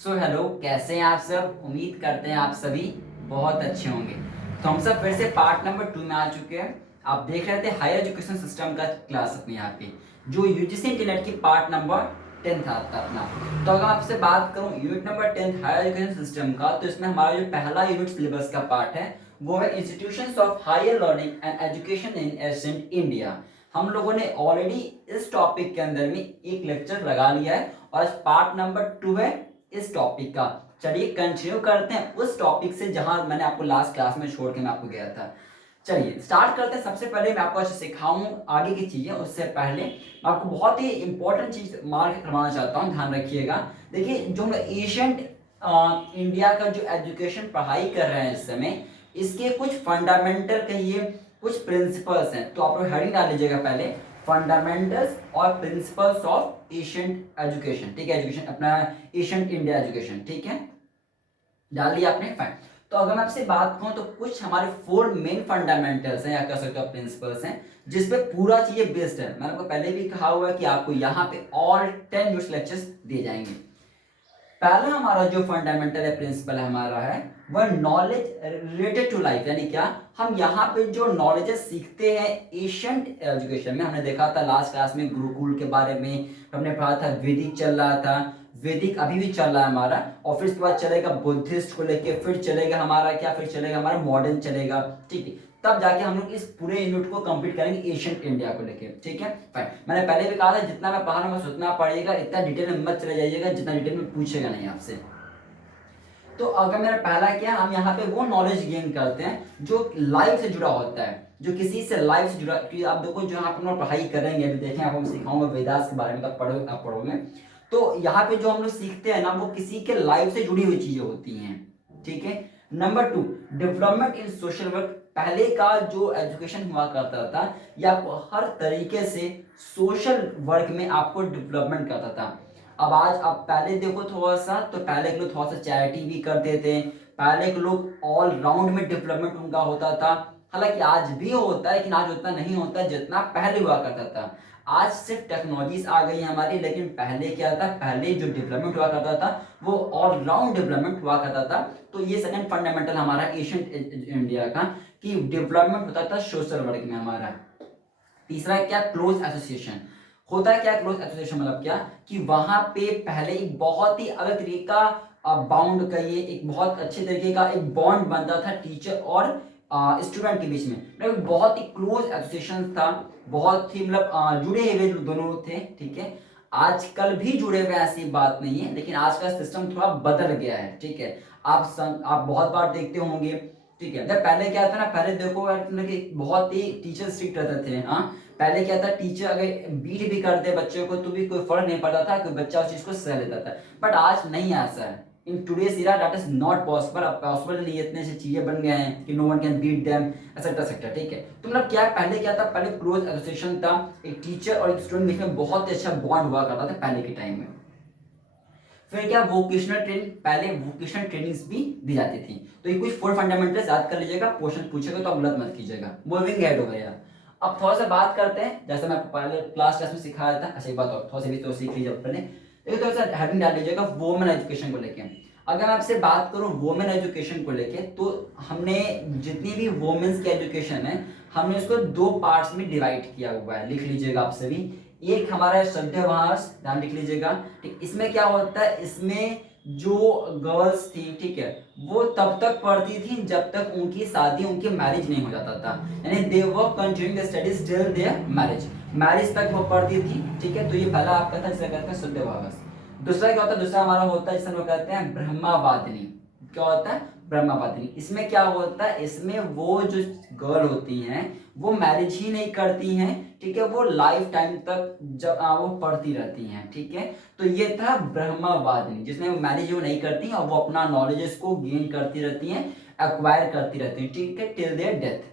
Hello, कैसे हैं आप सब। उम्मीद करते हैं आप सभी बहुत अच्छे होंगे। तो हम सब फिर से पार्ट नंबर 2 में आ चुके हैं। आप देख रहे थे हायर एजुकेशन सिस्टम का क्लास अपने यहाँ पे, जो यूजीसी इंटरनेट की पार्ट नंबर 10 था अपना। तो अगर आपसे बात करूँ unit number 10 higher education system का, तो इसमें हमारा जो पहला यूनिट सिलेबस का पार्ट है वो है institutions of higher learning and education in ancient India. हम लोगों ने ऑलरेडी इस टॉपिक के अंदर में एक लेक्चर लगा लिया है और आज पार्ट नंबर 2 है इस टॉपिक का। चलिए कंटिन्यू करते हैं उस टॉपिक से जहां मैंने आपको लास्ट क्लास में छोड़ के मैं आपको गया था। चलिए स्टार्ट करते हैं। सबसे पहले मैं आपको सिखाऊं आगे की चीजें, उससे पहले मैं आपको बहुत ही इंपॉर्टेंट चीज मार्क करवाना चाहता हूं, ध्यान रखिएगा। देखिए, जो हम एशियंट इंडिया का जो एजुकेशन पढ़ाई कर रहे हैं इस समय, इसके कुछ फंडामेंटल कहिए, कुछ प्रिंसिपल्स हैं। तो आप लोग हेडिंग डाल लीजिएगा पहले, फंडामेंटल्स और प्रिंसिपल्स ऑफ एशियंट एजुकेशन। ठीक है, एजुकेशन अपना एशियंट इंडिया एजुकेशन, ठीक है, डाल दिया आपने, फाइन। तो अगर मैं आपसे बात कहूं तो कुछ हमारे 4 मेन फंडामेंटल्स हैं या कह सकते हो प्रिंसिपल्स हैं, जिस पे पूरा चीजें बेस्ड है। मैंने आपको पहले भी कहा हुआ है कि आपको यहाँ पे ऑल 10 यूनिट लेक्चर्स दिए जाएंगे। पहला हमारा जो फंडामेंटल है, प्रिंसिपल हमारा है, वह नॉलेज रिलेटेड टू लाइफ। यानी क्या, हम यहाँ पे जो नॉलेजेस सीखते हैं एशियंट एजुकेशन में, हमने देखा था लास्ट क्लास में गुरुकुल के बारे में, हमने पढ़ा था वैदिक चल रहा था, वैदिक अभी भी चल रहा है हमारा, और फिर इसके बाद चलेगा बुद्धिस्ट को लेके, फिर चलेगा हमारा क्या, फिर चलेगा हमारा मॉडर्न चलेगा, ठीक है। तब जाके हम लोग इस पूरे यूनिट को कंप्लीट करेंगे एशियंट इंडिया को लेके, ठीक है, फाइन। मैंने पहले भी कहा था जितना मैं पढ़ा रहा हूँ उतना पढ़िएगा, इतना डिटेल में मत चले जाइएगा जितना डिटेल में पूछेगा नहीं आपसे। तो अगर मेरा पहला क्या, हम यहाँ पे वो नॉलेज गेन करते हैं जो लाइफ से जुड़ा होता है, जो किसी से लाइफ से जुड़ा। क्योंकि आप देखो जो आप लोग पढ़ाई करेंगे, अभी देखें आपको सिखाऊंगा वेदास के बारे में, आप पढ़ोगे तो यहाँ पे जो हम लोग सीखते हैं ना, वो किसी के लाइफ से जुड़ी हुई चीजें होती हैं, ठीक है। Number 2, development in social work. पहले का जो एजुकेशन हुआ करता था, यह आपको हर तरीके से सोशल वर्क में आपको डेवलपमेंट करता था। अब आज आप पहले देखो थोड़ा सा, तो पहले के लोग थोड़ा सा चैरिटी भी करते थे, पहले के लोग ऑल राउंड में डेवलपमेंट उनका होता था। हालांकि आज भी होता है, लेकिन आज उतना नहीं होता जितना पहले हुआ करता था। आज सिर्फ टेक्नोलॉजीज आ गई हमारी, लेकिन पहले क्या था, पहले जो डेवलपमेंट हुआ करता था वो ऑल राउंड डेवलपमेंट हुआ करता था। तो ये सेकंड फंडामेंटल हमारा एशियन इंडिया का, कि डेवलपमेंट होता था सोशल वर्क में हमारा। तीसरा क्या, क्लोज एसोसिएशन। होता है क्या क्लोज एसोसिएशन, मतलब क्या, कि वहां पे पहले एक बहुत ही अलग तरीके का बाउंड कहिए, एक बहुत अच्छे तरीके का एक बॉन्ड बनता था टीचर और स्टूडेंट के बीच में, मतलब बहुत ही क्लोज एसोसिएशन था, बहुत ही मतलब जुड़े हुए दोनों थे, ठीक है। आजकल भी जुड़े हुए ऐसी बात नहीं है, लेकिन आज का सिस्टम थोड़ा बदल गया है, ठीक है। आप बहुत बार देखते होंगे, ठीक है। जब पहले क्या था ना, पहले देखो यार, मतलब कि बहुत ही टीचर स्ट्रिक्ट रहते थे, हाँ। पहले क्या था, टीचर अगर बीट भी करते बच्चों को तो भी कोई फर्क नहीं पड़ता था, कोई बच्चा उस चीज को सह लेता था। बट आज नहीं ऐसा है। In today's era that is not possible. अब पॉसिबल नहीं, इतने से चीजें बन गए हैं कि no one can beat them, etcetera etcetera, ठीक है। तो मतलब क्या, पहले क्या था, पहले क्लोज एसोसिएशन था, एक टीचर और एक स्टूडेंट बीच में बहुत ही अच्छा बॉन्ड हुआ करता था पहले के टाइम में। फिर क्या, वोकेशनल ट्रेनिंग, पहले वोकेशनल ट्रेनिंग्स भी दी जाती थी। तो ये कुछ 4 फंडामेंटल्स याद कर लीजिएगा, क्वेश्चन पूछेगा तो आप गलत मत कीजिएगा। मूविंग हेड हो गया। अब थोड़ा सा बात करते हैं, जैसे मैं आपको पहले क्लास में सिखाया था, अच्छा एक बात और थोड़ा सा भी तो सीख लीजिए अपने। देखिए थोड़ा सा हेडिंग डाल लीजिएगा वोमेन एजुकेशन को लेके। अगर मैं आपसे बात करूं वोमेन एजुकेशन को लेके, तो हमने जितनी भी वोमेन्स की एजुकेशन है, हमने उसको 2 पार्ट्स में डिवाइड किया हुआ है, लिख लीजिएगा आप सभी। एक हमारा सद्यवहास, ध्यान लिख लीजिएगा, ठीक। इसमें क्या होता है, इसमें जो गर्ल्स थी, ठीक है, वो तब तक पढ़ती थी जब तक उनकी शादी, उनकी मैरिज नहीं हो जाता था, यानी they were continuing the studies till their marriage, marriage तक वो पढ़ती थी, ठीक है। तो ये पहला आपका था जिसे कहते हैं सद्यवहास। दूसरा क्या होता है, दूसरा हमारा होता है जिसे हम कहते हैं ब्रह्मावादिनी। क्या होता है, ब्रह्मावादिनी। इसमें क्या होता है, इसमें वो जो गर्ल होती हैं वो मैरिज ही नहीं करती हैं, ठीक है, वो लाइफ टाइम तक जब वो पढ़ती रहती हैं, ठीक है। तो ये था ब्रह्मवादिनी, जिसमें वो मैरिज वो नहीं करती और वो अपना नॉलेजेस को गेन करती रहती हैं, एक्वायर करती रहती हैं, ठीक है, टिल देयर डेथ।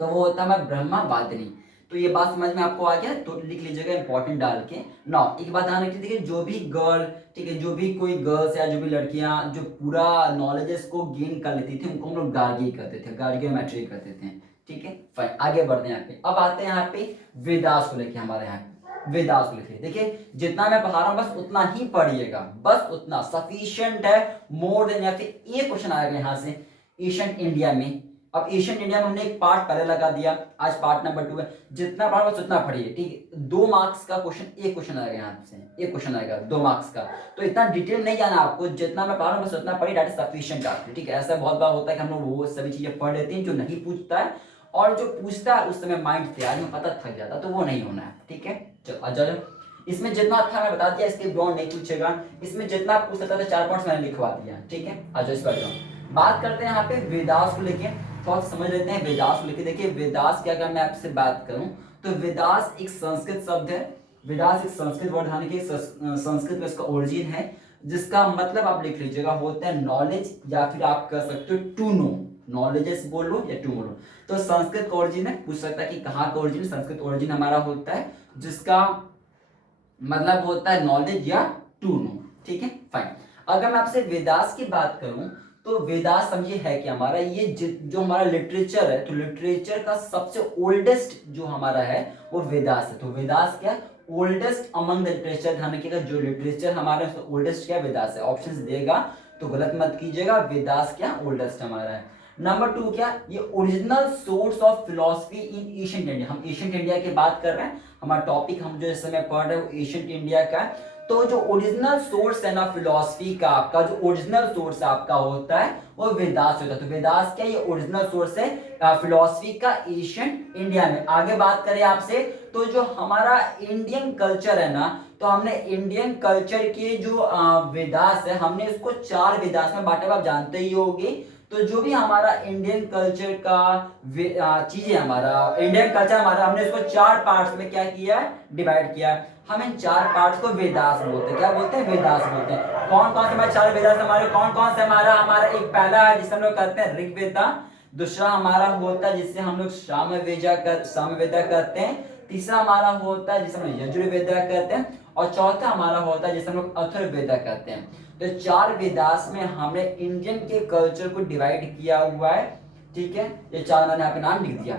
तो वो होता है ब्रह्मवादिनी। तो ये बात समझ में आपको आ गया, तो लिख लीजिएगा इंपॉर्टेंट डाल के ना। एक बात ध्यान रखिए, देखिए जो भी गर्ल, ठीक है, जो भी कोई गर्ल्स या जो भी लड़कियां जो पूरा नॉलेजेस को गेन कर लेती थी, उनको हम लोग गार्गी कहते थे, गार्गियोमेट्री कहते थे, ठीक है, फाइन। आगे बढ़ते हैं यहाँ पे। अब आते हैं यहाँ पे वेदास को लेके हमारे यहाँ। वेदास को लिखिए। देखिए जितना मैं पढ़ा रहा हूं बस उतना ही पढ़िएगा, बस उतना सफिशिएंट है, मोर देन। या फिर एक क्वेश्चन आएगा यहाँ से एशियंट इंडिया में। अब एशियंट इंडिया में हमने एक पार्ट पहले लगा दिया, आज पार्ट नंबर 2 है। जितना पढ़ा बस उतना पढ़िए, ठीक है। 2 मार्क्स का क्वेश्चन, एक क्वेश्चन आएगा यहाँ से, एक क्वेश्चन आएगा 2 मार्क्स का। तो इतना डिटेल नहीं जाना आपको, जितना मैं पढ़ा रहा हूँ बस उतना पढ़िए, दैट इज सफिशिएंट आपके, ठीक है। ऐसा बहुत बार होता है कि हम लोग वो सभी चीजें पढ़ लेते हैं जो नहीं पूछता है, और जो पूछता है उस समय माइंड तैयारी में पता थक जाता है, तो वो नहीं होना है, ठीक है। चलो आ जाओ। इसमें जितना था मैं बता दिया, इसके बियॉन्ड नहीं पूछेगा। इसमें जितना पूछ सकता था 4 पॉइंट्स मैंने लिखवा दिया, ठीक है। आ जाओ इस पर बात करते हैं यहाँ पे वेदास को लेके, थोड़ा समझ लेते हैं वेदास को लेके। देखिए वेदास क्या, अगर मैं आपसे बात करूं तो वेदास एक संस्कृत शब्द है। वेदास एक संस्कृत वर्ड है कि संस्कृत में इसका ओरिजिन है, जिसका मतलब आप लिख लीजिएगा होता है नॉलेज, या फिर आप कह सकते हो टू नो। नॉलेजेस बोलो या टू बोलो, तो संस्कृत का ओरिजिन है। पूछ सकता है कि कहाँ का ओरिजिन, संस्कृत ओरिजिन हमारा होता है जिसका मतलब होता है नॉलेज या टू नो, ठीक है फाइन। अगर मैं आपसे वेदास की बात करूं तो वेदास समझिए है कि हमारा ये जो हमारा लिटरेचर है, तो लिटरेचर का सबसे ओल्डेस्ट जो हमारा है वो वेदास है। तो वेदास क्या, ओल्डेस्ट अमंग द लिटरेचर। ध्यान रखिएगा जो लिटरेचर हमारा है उसका ओल्डेस्ट क्या वेदास है। ऑप्शंस देगा तो गलत मत कीजिएगा, वेदास क्या ओल्डेस्ट हमारा है। नंबर 2 क्या, ये original source of philosophy in ancient India. हम एशियंट इंडिया की बात कर रहे हैं, हमारा टॉपिक हम जो इस समय पढ़ रहे हैं वो एशियंट इंडिया का है। तो जो ओरिजिनल सोर्स है ना फिलोसफी का, आपका जो ओरिजिनल सोर्स आपका होता है वो वेदास होता है। तो वेदास क्या, ये ओरिजिनल सोर्स है फिलोसफी का एशियंट इंडिया में। आगे बात करें आपसे तो जो हमारा इंडियन कल्चर है ना, तो हमने इंडियन कल्चर के जो वेदास है हमने इसको 4 वेदास में बांटा, आप जानते ही होंगे। तो जो भी हमारा इंडियन कल्चर का चीज है, हमारा इंडियन कल्चर हमारा, हमने इसको 4 पार्ट्स में क्या किया है, डिवाइड किया है। हम इन 4 पार्ट्स को वेदास बोलते हैं। क्या बोलते हैं, वेदास बोलते हैं। कौन कौन से हमारे 4 वेदास हमारे, कौन कौन से हमारा एक पहला है जिसे हम लोग कहते हैं ऋग्वेदा। दूसरा हमारा होता है जिससे हम लोग सामवेदा कहते हैं। तीसरा हमारा होता है जिसे हम लोग यजुर्वेदा कहते हैं, और चौथा हमारा होता है जिसे हम लोग अथर्ववेदा कहते हैं। तो 4 वेदास में हमने इंडियन के कल्चर को डिवाइड किया हुआ है, ठीक है। ये 4 मैंने यहाँ पे नाम लिख दिया।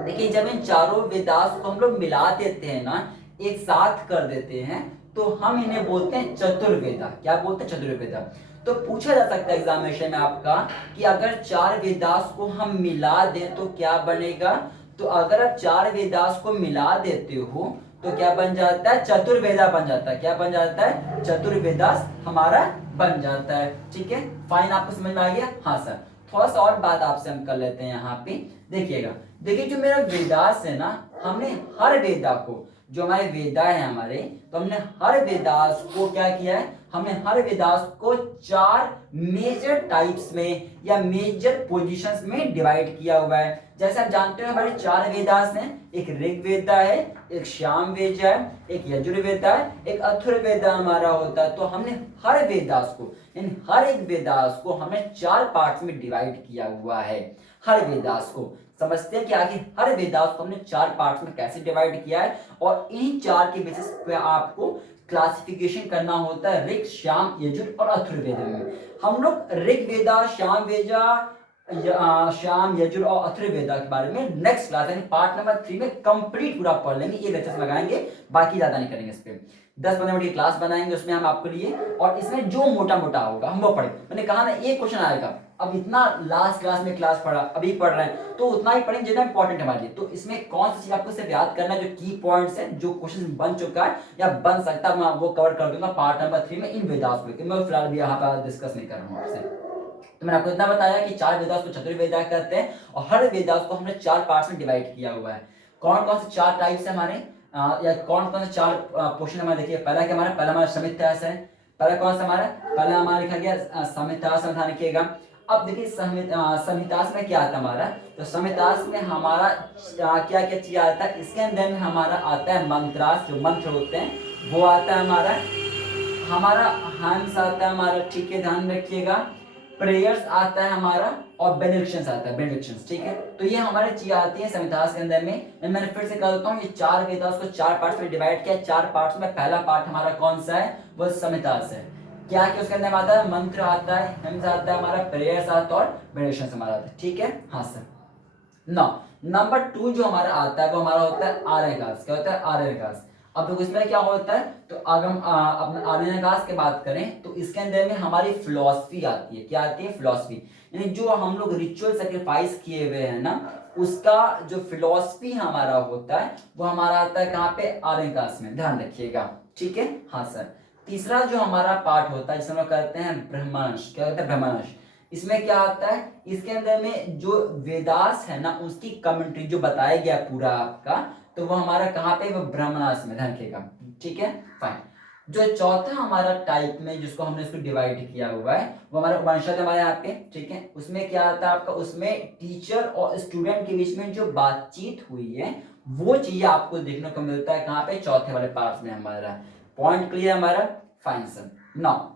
देखिए जब इन चारों वेदास को हम लोग मिला देते हैं ना, एक साथ कर देते हैं, तो हम इन्हें बोलते हैं चतुर्वेदा। क्या बोलते हैं, चतुर्वेदा। तो पूछा जा सकता है एग्जामिनेशन में आपका कि अगर 4 वेदास को हम मिला दें तो क्या बनेगा। तो अगर आप 4 वेदास को मिला देते हो तो क्या बन जाता है, चतुर्वेदा बन जाता है। क्या बन जाता है, चतुर्वेदास हमारा बन जाता है, ठीक है फाइन। आपको समझ में आ गया, हाँ सर। थोड़ा सा और बात आपसे हम कर लेते हैं यहाँ पे, देखिएगा। देखिए जो मेरा वेदास है ना, हमने हर वेदा को, जो हमारे वेदा है हमारे, तो हमने हर वेदास को क्या किया है, हमने हर वेदास को 4 मेजर टाइप्स में या मेजर पोजीशंस में डिवाइड किया हुआ है। जैसे आप जानते हो हमारे 4 वेदास हैं, एक ऋग्वेदा है, एक सामवेद है, एक यजुर्वेदा है, एक अथर्ववेदा हमारा होता है। तो हमने हर वेदास को, इन हर एक वेदास को हमने 4 पार्ट्स में डिवाइड किया हुआ है। हर वेदास को समझते हैं कि आगे हर वेदास को हमने 4 पार्ट्स में कैसे डिवाइड किया है, और इन 4 के बेसिस पे आपको क्लासिफिकेशन करना होता है ऋग, श्याम, यजुर और अथर्ववेद में। हम लोग ऋग्वेदा, श्याम, यजुर और अथर्ववेदा के बारे में नेक्स्ट क्लास यानी पार्ट नंबर 3 में कंप्लीट पूरा पढ़ लेंगे। ये लेक्चर्स लगाएंगे, बाकी ज्यादा नहीं करेंगे। इस पे 10-15 मिनट की क्लास बनाएंगे, उसमें हम आपके लिए, और इसमें जो मोटा मोटा होगा हम वो पढ़ेंगे। मैंने कहा ना एक क्वेश्चन आएगा, अब इतना लास्ट क्लास में क्लास पढ़ा, अभी पढ़ रहे हैं, तो उतना ही पढ़ेंगे जितना इंपॉर्टेंट हमारे लिए। तो इसमें कौन सी चीज आपको सिर्फ याद करना है, जो की पॉइंट्स है, जो क्वेश्चन बन चुका है या बन सकता है, मैं वो कवर कर दूंगा पार्ट नंबर 3 में इन वेदास को। मैं फिलहाल भी यहाँ पर डिस्कस नहीं कर रहा हूँ आपसे। तो मैंने आपको इतना बताया कि 4 वेदास को चतुर्वेदा कहते हैं, और हर वेदास को हमने 4 पार्ट्स में डिवाइड किया हुआ है। कौन कौन से 4 टाइप्स है हमारे, या कौन कौन से 4 पोर्शन हमारे, देखिए पहला क्या हमारा, पहला हमारा समित्यास है। पहला कौन सा हमारा, पहला हमारा लिखा गया समित्यास, ध्यान रखिएगा। अब देखिए समितास में क्या आता है हमारा, तो समितास में हमारा क्या क्या चीज आता है, इसके अंदर में हमारा आता है मंत्रास, जो मंत्र होते हैं वो आता है हमारा हंस आता है हमारा, ठीक है ध्यान रखिएगा। प्रेयर्स आता है हमारा, और बेनिडिक्शंस आता है, बेनिडिक्शंस, ठीक है। तो ये हमारे चीज आती है समितास के अंदर में। मैंने फिर से कह देता हूँ, ये 4 वेदास को 4 पार्ट्स में डिवाइड किया। 4 पार्ट्स में पहला पार्ट हमारा कौन सा है, वो समितास है। क्या क्या उसके अंदर आता है, मंत्र आता है, हंस आता है हमारा, प्रेयर्स आता है और बेनिडिक्शंस हमारा आता है, ठीक है हाँ सर। नंबर 2 जो हमारा आता है वो हमारा होता है आर्यघास। क्या होता है, आर्यघास। अब देखो इसमें क्या होता है, तो अगर हम अपने आर्यनाकाश की बात करें तो इसके अंदर में हमारी फिलॉसफी आती है। क्या आती है? फिलॉसफी, यानी जो हम लोग रिचुअल सेक्रीफाइस किए हुए हैं ना, उसका जो फिलॉसफी हमारा होता है वो हमारा आता है कहाँ पे? आर्यनाकाश में, ध्यान रखिएगा। ठीक है, हाँ सर। तीसरा जो हमारा पार्ट होता है जिसे हम लोग कहते हैं ब्रह्मांश। क्या कहते हैं? ब्रह्मांश। इसमें क्या आता है? इसके अंदर में जो वेदास है ना, उसकी कमेंट्री जो बताया गया पूरा आपका, तो वो हमारा कहाँ पे? वो ब्रह्मणास में, ध्यान रखिएगा। ठीक है, फाइन। जो चौथा हमारा टाइप में जिसको हमने इसको डिवाइड किया हुआ है वो हमारा उपनिषद हमारे यहाँ पे। ठीक है, उसमें क्या आता है आपका? उसमें टीचर और स्टूडेंट के बीच में जो बातचीत हुई है वो चीजें आपको देखने को मिलता है कहाँ पे? चौथे वाले पार्ट में हमारा। पॉइंट क्लियर हमारा? Fine sir. नाउ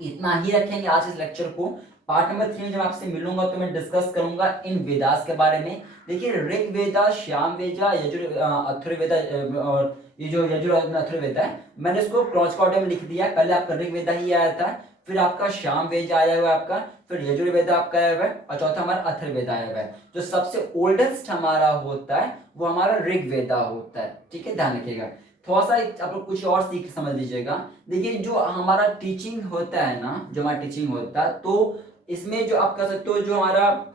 इतना ही रखेंगे आज इस लेक्चर को। पार्ट नंबर 3 में जब आपसे मिलूंगा तो मैं डिस्कस करूंगा इन वेदास के बारे में। देखिए ऋग वेदा, श्याम वेदा, अथर्ववेदा और ये जो अथर्ववेदा है, मैंने इसको क्रॉस कॉर्डर में लिख दिया। पहले आपका ऋग वेदा ही आया था, फिर आपका श्याम वेदा आया हुआ है आपका, फिर यजुर्वेदा आपका आया हुआ है, और चौथा हमारा अथर्ववेदा आया हुआ है। जो सबसे ओल्डेस्ट हमारा होता है वो हमारा ऋग वेदा होता है। ठीक है, ध्यान रखिएगा। थोड़ा सा आप लोग कुछ और सीख समझ लीजिएगा। देखिए जो हमारा टीचिंग होता है ना, जो हमारा टीचिंग होता है, तो इसमें जो आप कह सकते हो जो हमारा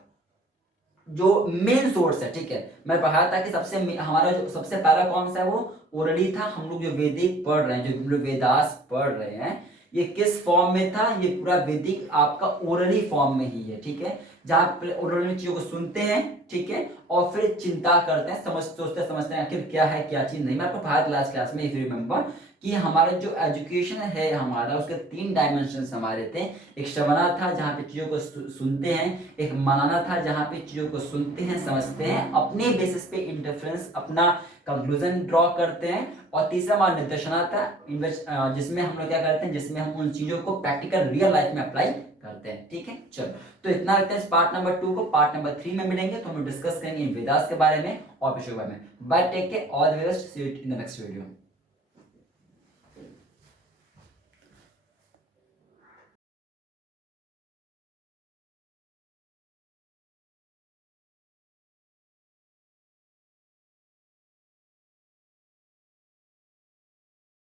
जो मेन सोर्स है, ठीक है, मैं पढ़ाया था कि हमारा जो सबसे पहला कौन सा है? वो ओरली था। हम लोग जो वैदिक पढ़ रहे हैं, जो हम लोग वेदास पढ़ रहे हैं, ये किस फॉर्म में था? ये पूरा वैदिक आपका ओरली फॉर्म में ही है। ठीक है, जहां ओरली में चीजों को सुनते हैं, ठीक है, और फिर चिंता करते हैं, सोचते समझते हैं आखिर क्या है क्या चीज नहीं। मैं आपको पढ़ाया लास्ट क्लास में, इफ यू रिमेंबर, कि हमारा जो एजुकेशन है हमारा, उसके 3 डायमेंशन हमारे थे। एक श्रवणा था जहाँ पे चीजों को सुनते हैं, एक मनाना था जहाँ पे चीजों को सुनते हैं, समझते हैं, अपने बेसिस पे इंटरफेरेंस, अपना कंक्लूजन ड्रॉ करते हैं, और तीसरा हमारा निर्देशना था जिसमें हम लोग क्या करते हैं? जिसमें हम उन चीजों को प्रैक्टिकल रियल लाइफ में अप्लाई करते हैं। ठीक है, चलो तो इतना रखते हैं इस पार्ट नंबर 2 को। पार्ट नंबर 3 में मिलेंगे तो हम डिस्कस करेंगे वेदास के बारे में और विषयों के बारे में। Bye, take care, all the best, see you in the next video.